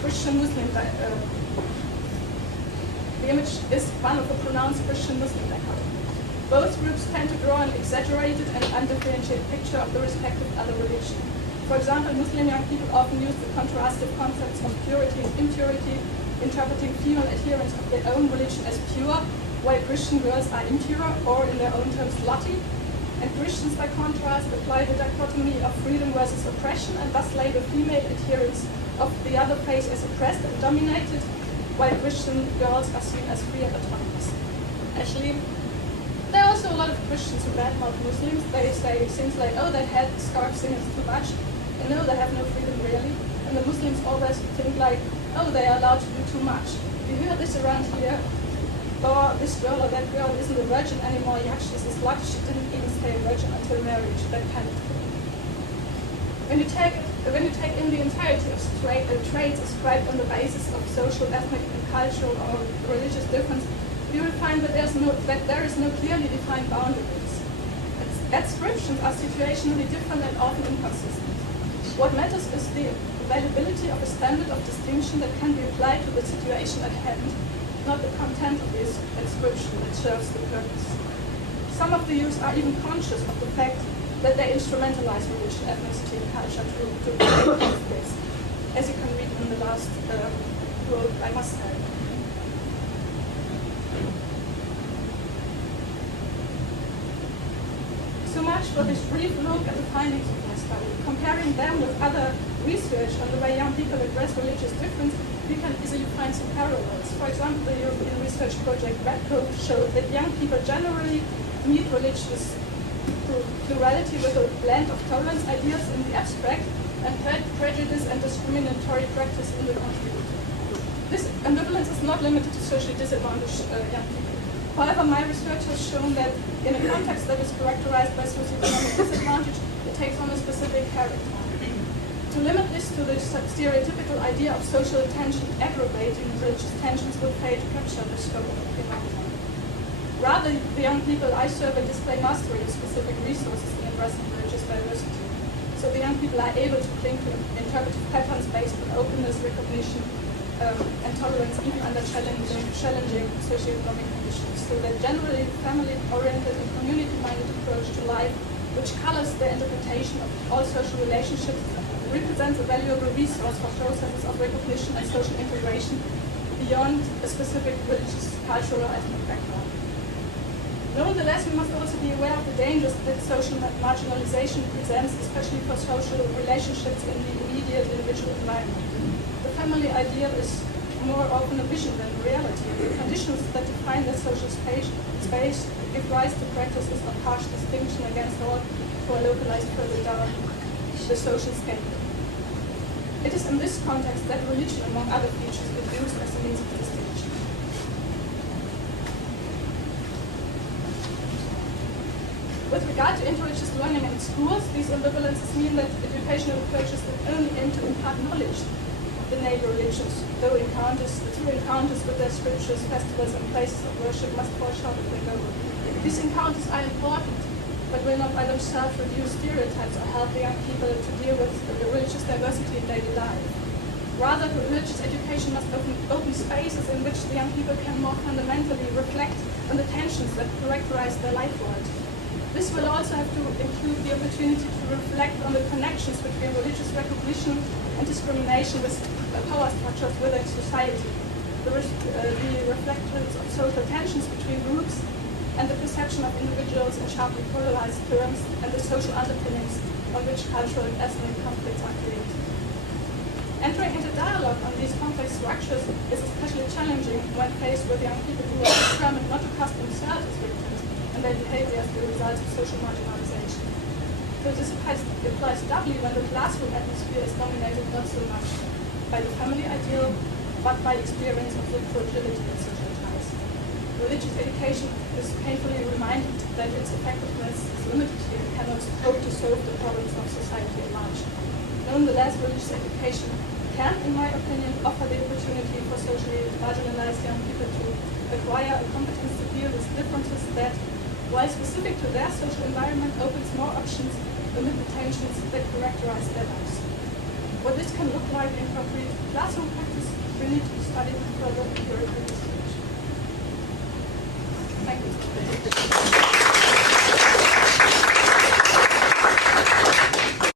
Christian-Muslim. The image is one of a pronounced Christian-Muslim dichotomy. Both groups tend to draw an exaggerated and undifferentiated picture of the respective other religion. For example, Muslim young people often use the contrastive concepts of purity and impurity, interpreting female adherents of their own religion as pure, while Christian girls are impure, or in their own terms, slutty. And Christians, by contrast, apply the dichotomy of freedom versus oppression, and thus label female adherents of the other faith as oppressed and dominated, while Christian girls are seen as free and autonomous. Actually, there are also a lot of Christians who badmouth Muslims. They say things like, oh, that head scarf thing is too much, and no, they have no freedom really. And the Muslims always think like, oh, they are allowed to do too much. You hear this around here, or this girl or that girl isn't a virgin anymore, yeah, she's a slut, she didn't even stay a virgin until marriage, that kind of thing. When you take in the entirety of traits ascribed on the basis of social, ethnic, and cultural or religious difference, you will find that there is no clearly defined boundaries. Adscriptions are situationally different and often inconsistent. What matters is the availability of a standard of distinction that can be applied to the situation at hand, not the content of this adscription that serves the purpose. Some of the youth are even conscious of the fact that they instrumentalize religion, ethnicity, and culture to create conflicts, as you can read in the last quote, I must say. So much for this brief look at the findings of my study. Comparing them with other research on the way young people address religious difference, we can easily find some parallels. For example, the European research project Vieregge showed that young people generally meet religious plurality with a blend of tolerance ideas in the abstract and prejudice and discriminatory practice in the concrete. This ambivalence is not limited to socially disadvantaged young people. However, my research has shown that in a context that is characterized by socioeconomic disadvantage, it takes on a specific character. To limit this to the stereotypical idea of social tension aggravating religious tensions would fail to capture the scope of the phenomenon. Rather, the young people I survey display mastery of specific resources in addressing religious diversity. So the young people are able to cling to interpretive patterns based on openness, recognition, and tolerance even under challenging socioeconomic conditions. So that generally family-oriented and community-minded approach to life, which colors their interpretation of all social relationships, represents a valuable resource for processes of recognition and social integration beyond a specific religious, cultural, or ethnic background. Nonetheless, we must also be aware of the dangers that social marginalization presents, especially for social relationships in the immediate individual environment. The family ideal is more often a vision than a reality. The conditions that define the social space give rise to practices of harsh distinction against all who are localized further down the social scale. It is in this context that religion, among other features, is used as a means of distinction. With regard to interreligious learning in schools, these ambivalences mean that educational approaches that only aim to impart knowledge of the neighbor religions, though through encounters with their scriptures, festivals, and places of worship must fall short of their goal. These encounters are important, but will not by themselves reduce stereotypes or help the young people to deal with the religious diversity in daily life. Rather, religious education must open spaces in which the young people can more fundamentally reflect on the tensions that characterize their life world. This will also have to include the opportunity to reflect on the connections between religious recognition and discrimination with power structures within society, the reflections of social tensions between groups, and the perception of individuals in sharply polarized terms, and the social underpinnings on which cultural and ethnic conflicts are created. Entering into dialogue on these complex structures is especially challenging when faced with young people who are determined not to cast themselves as victims and their behavior as the result of social marginalization. So this applies doubly when the classroom atmosphere is dominated not so much by the family ideal, but by experience of the fragility of social ties. Religious education is painfully reminded that its effectiveness is limited here and cannot hope to solve the problems of society at large. Nonetheless, religious education can, in my opinion, offer the opportunity for socially marginalized young people to acquire a competence to deal with differences that, while specific to their social environment, opens more options amid the tensions that characterize their lives. What this can look like in concrete classroom practice need to study further empirical research.